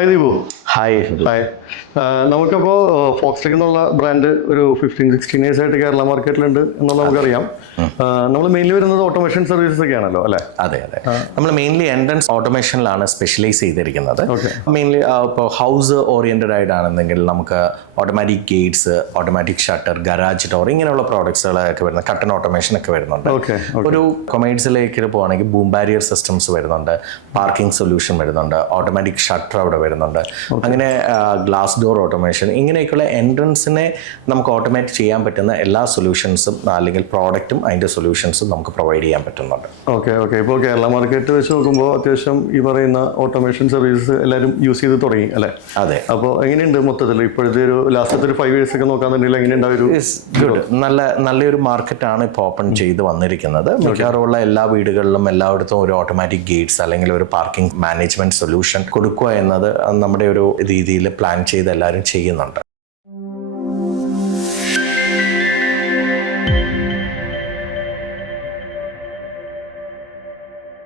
Hi Deepu. Hi. Hi. നമുക്കപ്പോൾ ഫോക്സ്ടെക് എന്നുള്ള brand ഒരു 15-16 ഇയേഴ്സ് ആയിട്ട് കേരള മാർക്കറ്റിലുണ്ട് എന്നുള്ളത് നമുക്കറിയാം. നമ്മൾ മെയിൻലി വരുന്നത് ഓട്ടോമേഷൻ സർവീസസ് ഒക്കെ ആണല്ലോ അല്ലേ? അതെ. നമ്മൾ മെയിൻലി എൻട്രൻസ് ഓട്ടോമേഷനിലാണ് സ്പെഷ്യലൈസ് ചെയ്തിരിക്കുന്നത്. മെയിൻലി ഇപ്പോൾ ഹൗസ് ഓറിയന്റഡ് ആയിട്ടാണെന്നെങ്കിൽ നമുക്ക് automatic Gates, automatic shutter, garage door ഇങ്ങനെയുള്ള പ്രോഡക്ട്സുകളൊക്കെ വരുന്നത്, കട്ടൺ ഓട്ടോമേഷൻ ഒക്കെ വരുന്നുണ്ട്. ഒരു കൊമേഴ്സിലേക്ക് പോകുകയാണെങ്കിൽ ബൂം ബാരിയർ സിസ്റ്റംസ് വരുന്നുണ്ട്, പാർക്കിംഗ് സൊല്യൂഷൻ വരുന്നുണ്ട്, ഓട്ടോമാറ്റിക് ഷട്ടർ അവിടെ വരുന്നുണ്ട്. അങ്ങനെ ഗ്ലാസ് ഡോർ ഓട്ടോമേഷൻ, ഇങ്ങനെയൊക്കെയുള്ള എൻട്രൻസിനെ നമുക്ക് ഓട്ടോമേറ്റ് ചെയ്യാൻ പറ്റുന്ന എല്ലാ സൊല്യൂഷൻസും അല്ലെങ്കിൽ പ്രോഡക്റ്റും അതിൻ്റെ സൊല്യൂഷൻസും നമുക്ക് പ്രൊവൈഡ് ചെയ്യാൻ പറ്റുന്നുണ്ട്. ഓക്കെ. ഇപ്പോൾ കേരള മാർക്കറ്റ് വെച്ച് നോക്കുമ്പോൾ അത്യാവശ്യം ഈ പറയുന്ന ഓട്ടോമേഷൻ സർവീസസ് എല്ലാവരും യൂസ് ചെയ്ത് തുടങ്ങി അല്ലേ? അതെ. അപ്പോൾ എങ്ങനെയുണ്ട് മൊത്തത്തിൽ ഇപ്പോഴത്തെ ഒരു ലാസ്റ്റത്തെ ഒരു 5 years ഒക്കെ നോക്കാന്നുണ്ടെങ്കിൽ എങ്ങനെയുണ്ടാവും? നല്ലൊരു മാർക്കറ്റാണ് ഇപ്പോൾ ഓപ്പൺ ചെയ്ത് വന്നിരിക്കുന്നത്. മിക്കവാറുമുള്ള എല്ലാ വീടുകളിലും എല്ലായിടത്തും ഒരു ഓട്ടോമാറ്റിക് ഗേറ്റ്സ് അല്ലെങ്കിൽ ഒരു പാർക്കിംഗ് മാനേജ്മെന്റ് സൊല്യൂഷൻ കൊടുക്കുക എന്നത് നമ്മുടെ ഒരു രീതിയിൽ പ്ലാൻ ചെയ്ത് എല്ലാവരും ചെയ്യുന്നുണ്ട്.